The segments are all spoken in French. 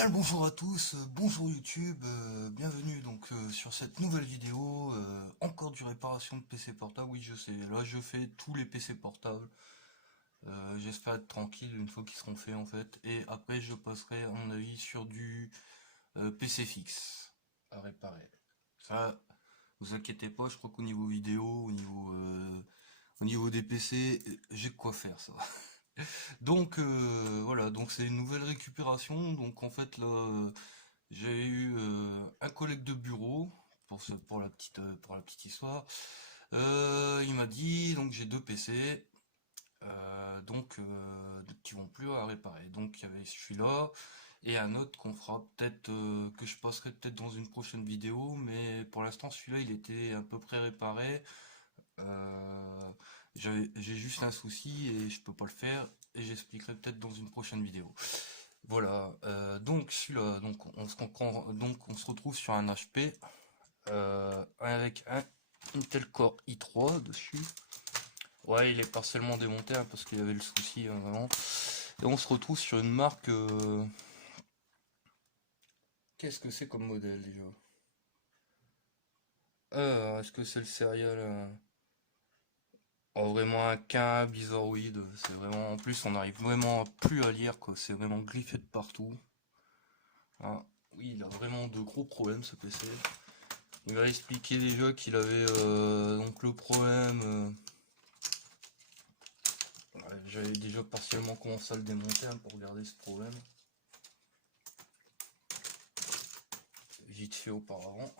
Bien le bonjour à tous, bonjour YouTube, bienvenue donc sur cette nouvelle vidéo, encore du réparation de PC portable. Oui, je sais, là je fais tous les PC portables. J'espère être tranquille une fois qu'ils seront faits en fait, et après je passerai à mon avis sur du PC fixe à réparer. Ça, vous inquiétez pas, je crois qu'au niveau vidéo, au niveau des PC, j'ai de quoi faire ça. Donc voilà, donc c'est une nouvelle récupération. Donc en fait là, j'ai eu un collègue de bureau pour la petite histoire. Il m'a dit donc j'ai deux PC, qui vont plus à réparer. Donc il y avait celui-là et un autre qu'on fera peut-être que je passerai peut-être dans une prochaine vidéo, mais pour l'instant celui-là il était à peu près réparé. Euh, j'ai juste un souci et je peux pas le faire et j'expliquerai peut-être dans une prochaine vidéo. Voilà, donc celui-là, donc on se retrouve sur un HP avec un Intel Core i3 dessus. Ouais, il est partiellement démonté hein, parce qu'il y avait le souci vraiment. Et on se retrouve sur une marque. Qu'est-ce que c'est comme modèle déjà? Est-ce que c'est le serial Oh, vraiment un quin bizarroïde, c'est vraiment, en plus on arrive vraiment plus à lire quoi, c'est vraiment griffé de partout. Ah, oui, il a vraiment de gros problèmes ce PC. Il m'a expliqué déjà qu'il avait donc le problème. Ouais, j'avais déjà partiellement commencé à le démonter hein, pour regarder ce problème. Vite fait auparavant.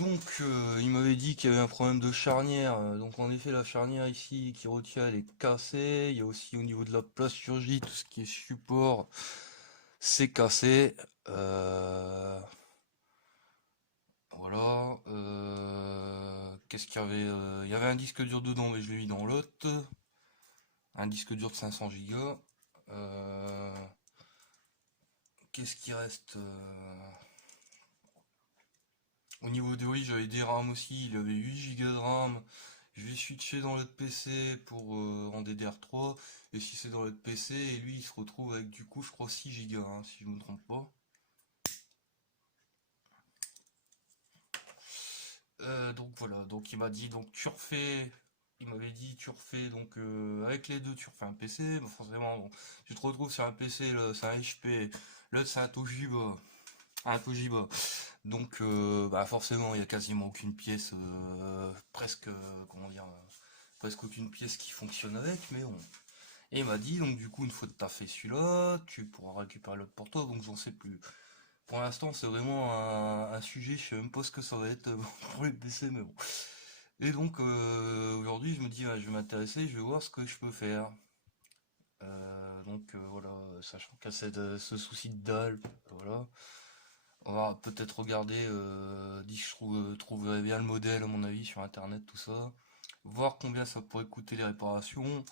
Donc il m'avait dit qu'il y avait un problème de charnière. Donc en effet la charnière ici qui retient elle est cassée. Il y a aussi au niveau de la plasturgie, tout ce qui est support, c'est cassé. Voilà. Qu'est-ce qu'il y avait? Il y avait un disque dur dedans, mais je l'ai mis dans l'autre. Un disque dur de 500 Go. Qu'est-ce qui reste? Au niveau de oui, j'avais des RAM aussi. Il avait 8 Go de RAM. Je vais switcher dans l'autre PC pour en DDR3. Et si c'est dans l'autre PC, et lui il se retrouve avec du coup, je crois 6 Go, hein, si je me trompe pas. Donc voilà, donc il m'a dit donc tu refais, il m'avait dit tu refais donc avec les deux tu refais un PC, mais forcément bon, tu te retrouves sur un PC là, c'est un HP, l'autre c'est un Toshiba, donc bah forcément il y a quasiment aucune pièce, presque comment dire, presque aucune pièce qui fonctionne avec, mais bon. Et il m'a dit donc du coup une fois que t'as fait celui-là, tu pourras récupérer l'autre pour toi, donc j'en sais plus. Pour l'instant, c'est vraiment un sujet, je sais même pas ce que ça va être pour les PC, mais bon. Et donc, aujourd'hui, je me dis, ah, je vais m'intéresser, je vais voir ce que je peux faire. Voilà, sachant qu'il y a ce souci de dalle, voilà. On va peut-être regarder, dès que trouverai bien le modèle, à mon avis, sur internet, tout ça. Voir combien ça pourrait coûter les réparations.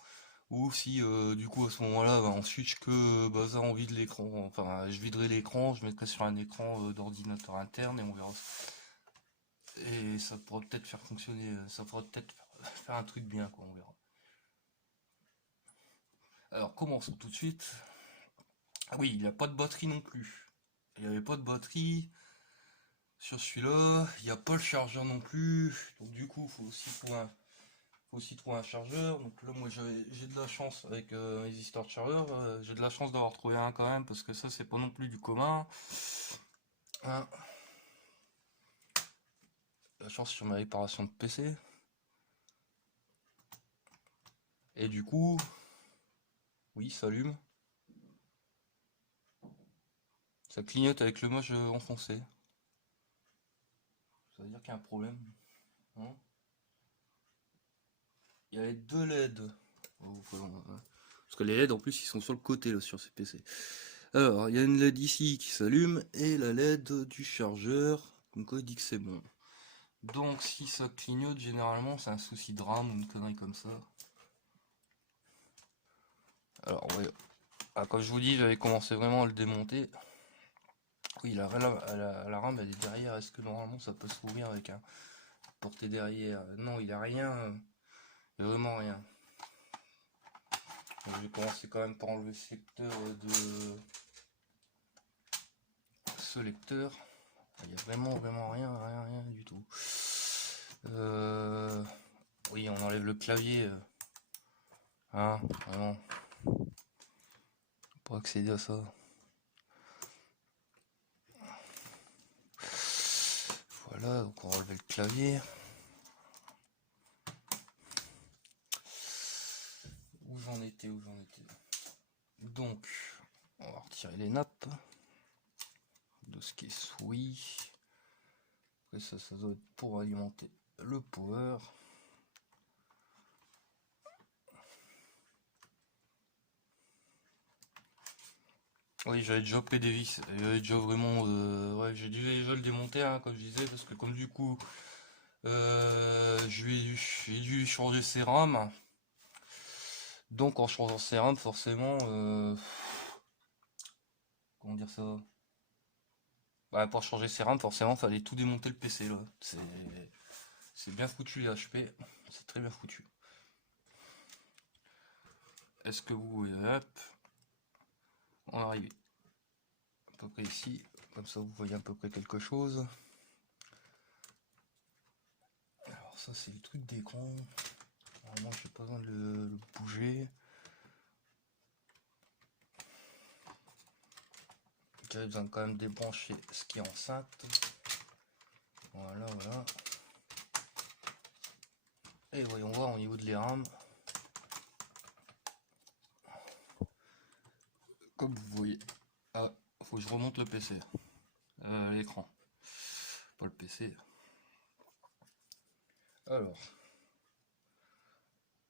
Ou si du coup à ce moment-là bah, on switch que bazar on vide l'écran, enfin je viderai l'écran, je mettrai sur un écran d'ordinateur interne et on verra. Et ça pourra peut-être faire fonctionner, ça pourra peut-être faire un truc bien quoi, on verra. Alors commençons tout de suite. Ah oui, il n'y a pas de batterie non plus. Il n'y avait pas de batterie sur celui-là, il n'y a pas le chargeur non plus. Donc du coup faut aussi trouver un chargeur. Donc là moi j'ai de la chance avec mes histoires de chargeur, j'ai de la chance d'avoir trouvé un quand même parce que ça c'est pas non plus du commun. Hein, la chance sur ma réparation de PC. Et du coup, oui, ça allume. Ça clignote avec le mage enfoncé. Ça veut dire qu'il y a un problème. Hein. Il y a les deux LED. Oh, parce que les LED en plus ils sont sur le côté là sur ces PC. Alors, il y a une LED ici qui s'allume et la LED du chargeur. Comme quoi il dit que c'est bon. Donc si ça clignote, généralement c'est un souci de RAM ou une connerie comme ça. Alors ouais, ah, comme je vous dis, j'avais commencé vraiment à le démonter. Oui, la RAM elle est derrière. Est-ce que normalement ça peut s'ouvrir avec un porté derrière? Non, il a rien. Il a vraiment rien. Donc, je vais commencer quand même par enlever le secteur de. ce lecteur. Il n'y a vraiment rien du tout. Oui, on enlève le clavier. Hein, vraiment. Pour accéder à ça. Voilà, donc on va enlever le clavier. Où j'en étais. Donc, on va retirer les nappes de ce qui est souris. Après ça doit être pour alimenter le power. Oui, j'avais déjà pris des vis, j'avais déjà vraiment, ouais, j'ai déjà le démonter, hein, comme je disais, parce que comme du coup, j'ai dû changer ses rames. Donc en changeant ses rames, forcément, comment dire ça? Ouais, pour changer ses rames, forcément, fallait tout démonter le PC là. C'est bien foutu les HP, c'est très bien foutu. Est-ce que vous voyez, hop, on arrive à peu près ici, comme ça vous voyez à peu près quelque chose. Alors ça c'est le truc d'écran. Normalement j'ai pas besoin de le bouger. J'avais besoin quand même débrancher ce qui est enceinte. Voilà. Et voyons voir au niveau de les rames. Comme vous voyez. Ah, faut que je remonte le PC. L'écran. Pas le PC. Alors.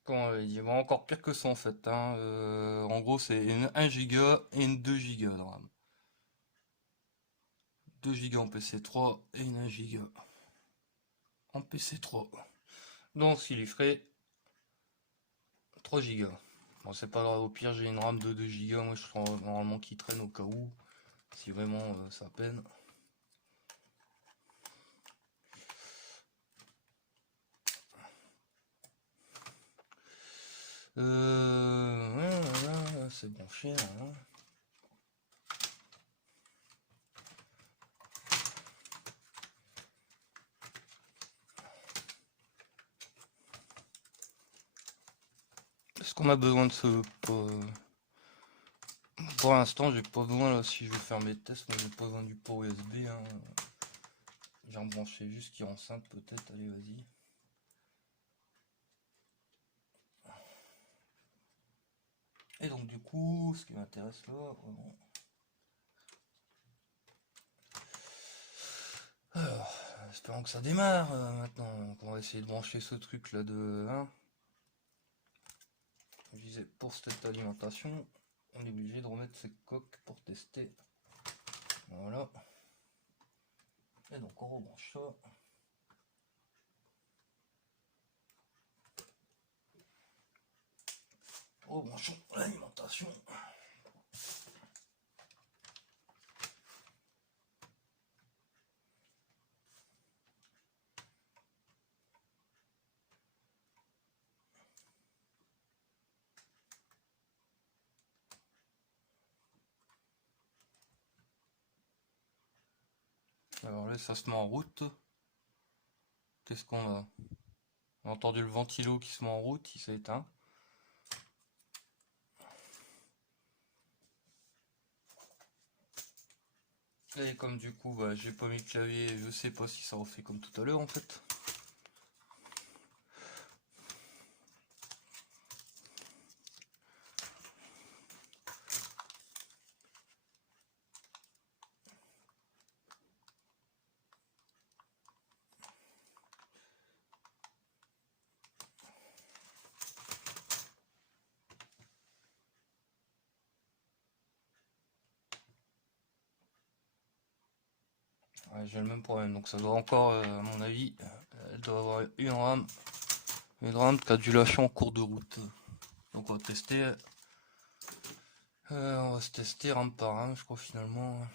Comment on avait dit, encore pire que ça en fait. Hein. En gros c'est une 1 Go et une 2 Go de RAM. 2 Go en PC3 et une 1 Go en PC3. Donc ce qui lui ferait 3 Go. Bon c'est pas grave, au pire j'ai une RAM de 2 Go, moi je serai normalement qui traîne au cas où. Si vraiment ça peine. Voilà, c'est branché. Voilà. Est-ce qu'on a besoin de ce... Pour l'instant, j'ai pas besoin, là, si je veux faire mes tests, moi j'ai pas besoin du port USB. Hein. J'ai rebranché juste qui est enceinte peut-être, allez vas-y. Et donc du coup, ce qui m'intéresse là, vraiment... Alors, espérons que ça démarre maintenant. Donc on va essayer de brancher ce truc là de 1. Je disais, pour cette alimentation, on est obligé de remettre ces coques pour tester. Voilà. Et donc on rebranche ça. Rebranchons l'alimentation. Alors là, ça se met en route. Qu'est-ce qu'on a? On a entendu le ventilo qui se met en route, il s'est éteint. Et comme du coup, bah, j'ai pas mis le clavier, je sais pas si ça refait comme tout à l'heure en fait. Ouais, j'ai le même problème, donc ça doit encore, à mon avis, elle doit avoir une RAM qui a dû lâcher en cours de route. Donc on va tester, on va se tester RAM par RAM, je crois finalement.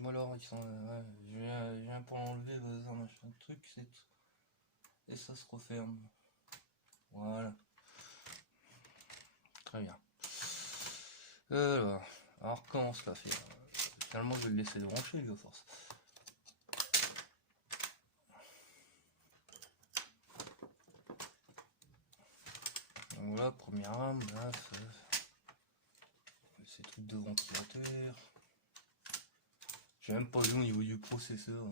Bon alors, ils sont, ouais, je viens pour l'enlever, vas-y, machin truc, c'est tout. Et ça se referme. Voilà. Très bien. Alors comment se la faire? Finalement je vais le laisser brancher lui à force. Donc voilà, première rame, là, ces trucs de ventilateur. J'ai même pas vu au niveau du processeur.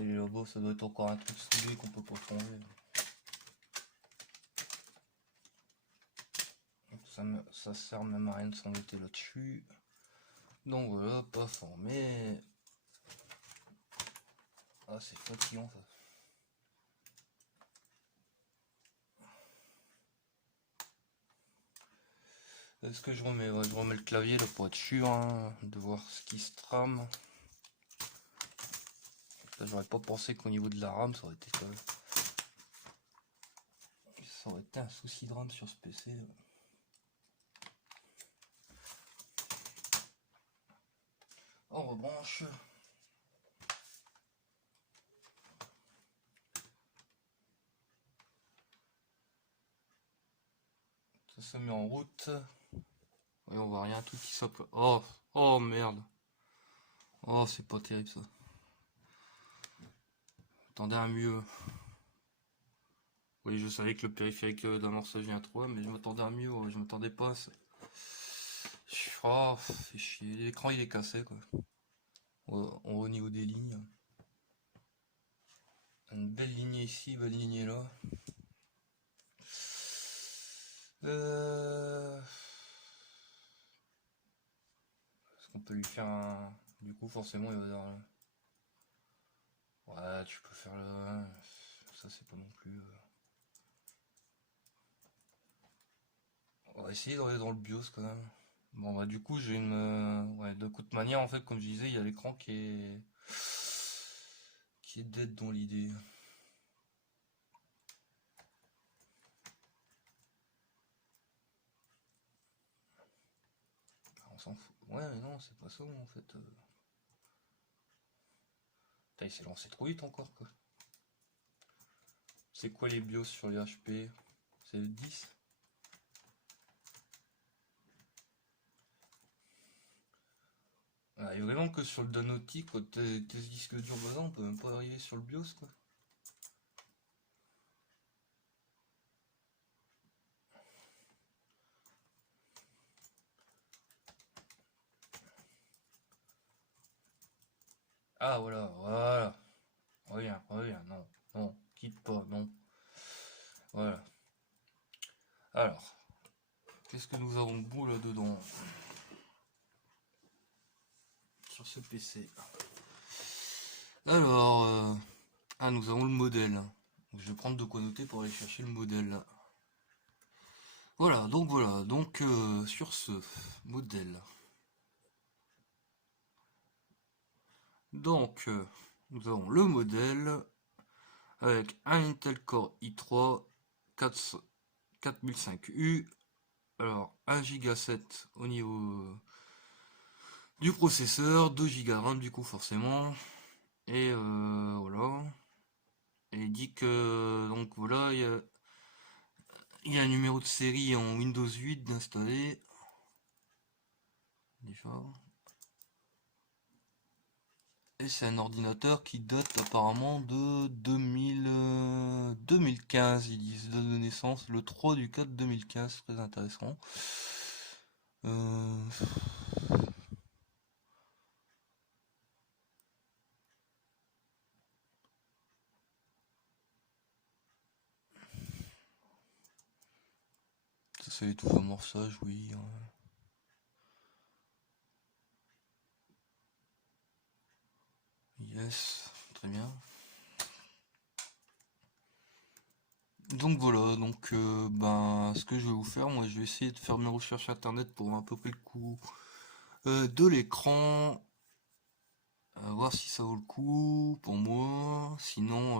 Et là-bas ça doit être encore un truc soudé qu'on peut pas changer. Ça sert même à rien de s'embêter là-dessus. Donc voilà, pas formé. Ah, c'est fatigant ça. Est-ce que je remets, ouais, je remets le clavier là pour être sûr hein, de voir ce qui se trame. J'aurais pas pensé qu'au niveau de la RAM ça aurait été un souci de RAM sur ce PC. On rebranche. Ça se met en route. Et on voit rien, tout qui s'appelle. Oh, oh merde. Oh, c'est pas terrible ça. Attendez un mieux. Oui, je savais que le périphérique d'amorçage vient trop, mais je m'attendais à mieux. Ouais, je m'attendais pas à ça. Oh, fait chier. L'écran il est cassé quoi. Au niveau des lignes. Une belle lignée ici, belle lignée là. Est-ce qu'on peut lui faire un... Du coup forcément il va dire... Ouais, tu peux faire le... Ça c'est pas non plus... On va essayer d'aller dans le BIOS quand même. Bon bah du coup j'ai une... Ouais, de toute manière en fait comme je disais il y a l'écran qui est... dead dans l'idée. On s'en fout. Ouais mais non c'est pas ça en fait. Putain, il s'est lancé trop vite encore quoi. C'est quoi les BIOS sur les HP? C'est le 10? Ah, et vraiment que sur le Donoti, quand t'es ce disque dur dedans, on peut même pas arriver sur le BIOS quoi. Ah voilà, voilà. Reviens, reviens, non, non, quitte pas, non. Voilà. Alors, qu'est-ce que nous avons de beau là-dedans? Sur ce PC. Alors, ah, nous avons le modèle. Donc, je vais prendre de quoi noter pour aller chercher le modèle. Voilà, donc sur ce modèle. Donc, nous avons le modèle avec un Intel Core i3 4005U. Alors, 1 Go 7 au niveau du processeur, 2 Go RAM du coup forcément. Et voilà. Et il dit que donc voilà, il y a un numéro de série en Windows 8 d'installer. Déjà. Et c'est un ordinateur qui date apparemment de 2015, ils disent, date de naissance, le 3 du 4 2015, très intéressant. Euh, Ça c'est les tout amorçage, oui. Yes, très bien. Donc voilà, donc ben ce que je vais vous faire, moi je vais essayer de faire mes recherches internet pour voir à peu près le coût de l'écran, voir si ça vaut le coup pour moi. Sinon,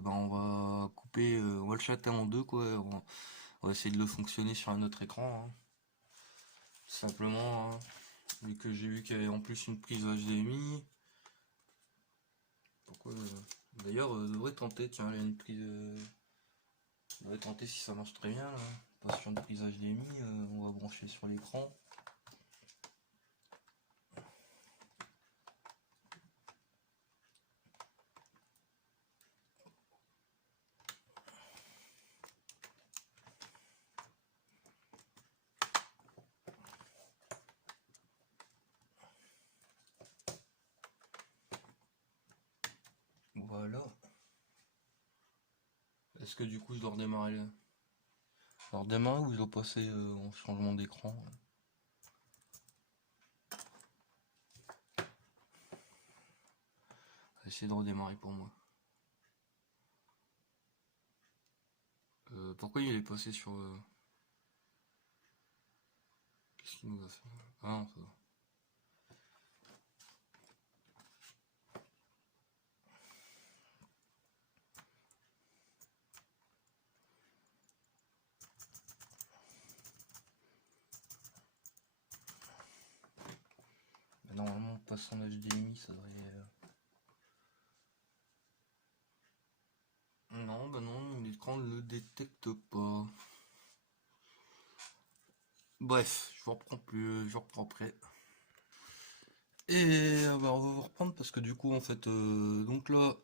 ben on va couper, on va le chatter en deux quoi. On va essayer de le fonctionner sur un autre écran, hein. Tout simplement, hein. Vu que j'ai vu qu'il y avait en plus une prise HDMI. Pourquoi d'ailleurs, devrait tenter, tiens, il y a une prise. On va tenter si ça marche très bien là. pas sur une prise HDMI, on va brancher sur l'écran. Voilà. Est-ce que du coup je dois redémarrer là? Je redémarre ou je dois passer en changement d'écran? Essayer de redémarrer pour moi. Pourquoi il est passé sur... Qu'est-ce qu'il nous a fait? Ah non, ça va. Mais normalement, on passe en HDMI, ça devrait... Non, bah non, l'écran ne le détecte pas. Bref, je reprends plus, je reprends après. Et bah, on va reprendre parce que du coup, en fait, donc là,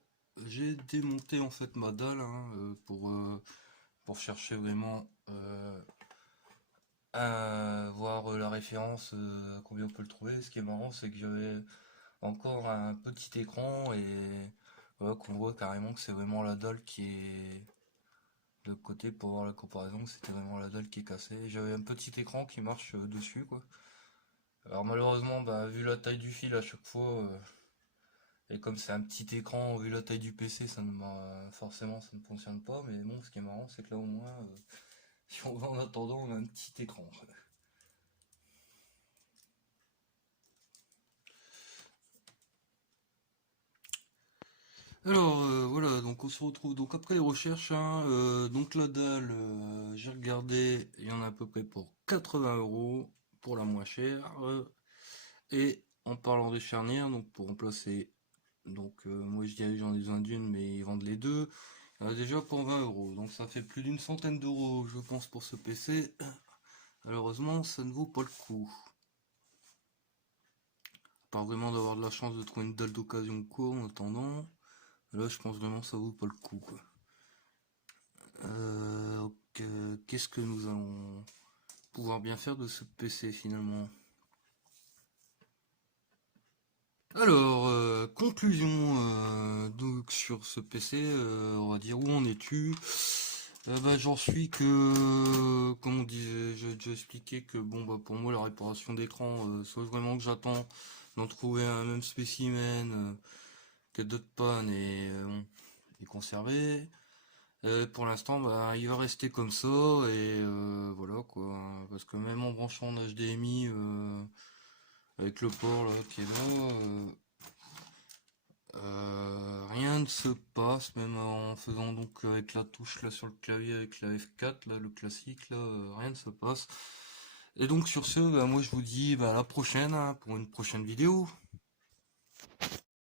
j'ai démonté en fait ma dalle hein, pour chercher vraiment à voir la référence, à combien on peut le trouver. Ce qui est marrant, c'est que j'avais encore un petit écran et voilà, qu'on voit carrément que c'est vraiment la dalle qui est de côté pour voir la comparaison, que c'était vraiment la dalle qui est cassée. J'avais un petit écran qui marche dessus, quoi. Alors malheureusement, bah, vu la taille du fil à chaque fois, et comme c'est un petit écran, vu la taille du PC, ça ne forcément ça ne fonctionne pas. Mais bon, ce qui est marrant, c'est que là au moins, si on va en attendant, on a un petit écran. Alors voilà, donc on se retrouve donc après les recherches, hein, donc la dalle, j'ai regardé, il y en a à peu près pour 80 € pour la moins chère. Et en parlant des charnières, donc pour remplacer, donc moi je dirais j'en ai besoin d'une, mais ils vendent les deux. Déjà pour 20 €, donc ça fait plus d'une centaine d'euros, je pense, pour ce PC. Malheureusement, ça ne vaut pas le coup. À part vraiment d'avoir de la chance de trouver une dalle d'occasion ou quoi en attendant. Là, je pense vraiment que ça vaut pas le coup, quoi. Ok, qu'est-ce que nous allons pouvoir bien faire de ce PC finalement? Alors, conclusion donc sur ce PC, on va dire où en es-tu? Bah, j'en suis que, comme on disait, j'ai déjà expliqué que bon bah pour moi la réparation d'écran, soit vraiment que j'attends d'en trouver un même spécimen, que d'autres pannes et conserver. Pour l'instant, bah il va rester comme ça et voilà quoi, parce que même en branchant en HDMI avec le port là qui est là. Rien ne se passe, même en faisant donc avec la touche là sur le clavier avec la F4, là, le classique, là, rien ne se passe. Et donc sur ce, bah, moi je vous dis bah, à la prochaine hein, pour une prochaine vidéo.